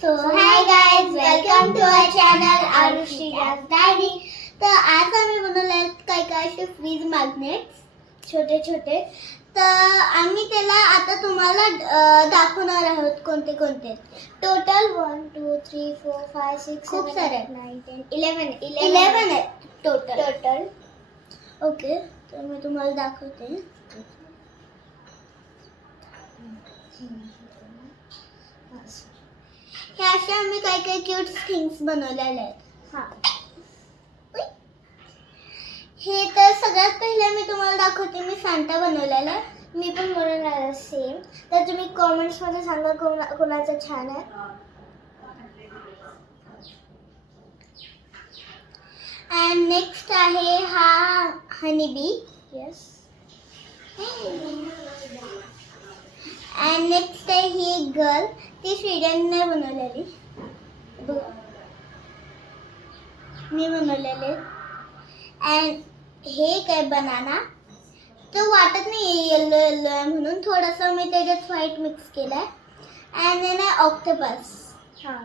So hi guys, welcome to our channel Arushika's Diary. तर आज आम्ही बनवले काय असे फ्रीज मॅग्नेट्स छोटे छोटे. तर आम्ही त्याला आता तुम्हाला दाखवणार आहोत कोणते कोणते. टोटल 1 2 3 4 5 6 खूप सारे 9 10 11 आहे टोटल. ओके, तर मी तुम्हाला दाखवते. हे असे आम्ही काही क्यूट थिंग्स बनवलेले आहेत. हे तर सगळ्यात पहिले मी तुम्हाला दाखवते. मी सांता बनवलेला आहे. मी पण बनवणार आहे सेम. तर तुम्ही कमेंट्स मध्ये सांगा कोणाचं छान आहे. अँड नेक्स्ट आहे हा honey bee. Yes. And next आहे ही गर्ल. ती स्वीडनने बनवलेली. मी बनवलेले. अँड हे काय बनाना. तो वाटत नाही येल्लो येल्लो आहे म्हणून थोडंसं मी त्याच्यात व्हाईट मिक्स केलाय. And then octopus. हां,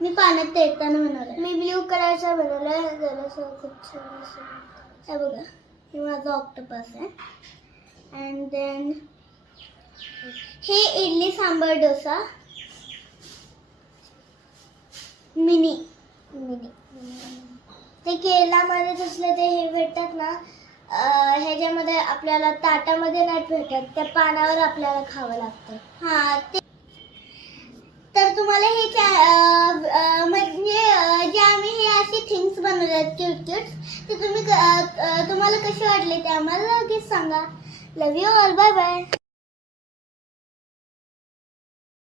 मी पाण्यात तेलताना बनवलं. मी ब्ल्यू कलरचा बनवलाय. जरासं खूप छान असं हे बघा. हे माझं ऑक्टोपस आहे. अँड देन हे इडली सांबार डोसा मिनी. ते केरलामध्ये असलं ते हे भेटतात ना, ह्याच्यामध्ये आपल्याला ताटामध्ये नाही भेटत. त्या पानावर आपल्याला खावं लागतं. हां, ते तर तुम्हाला हे म्हणजे जे आम्ही हे असे थिंग्स बनवले आहेत क्यूट ते तुम्हाला कसे वाटले ते आम्हाला लगेच सांगा. Love you all. Bye bye.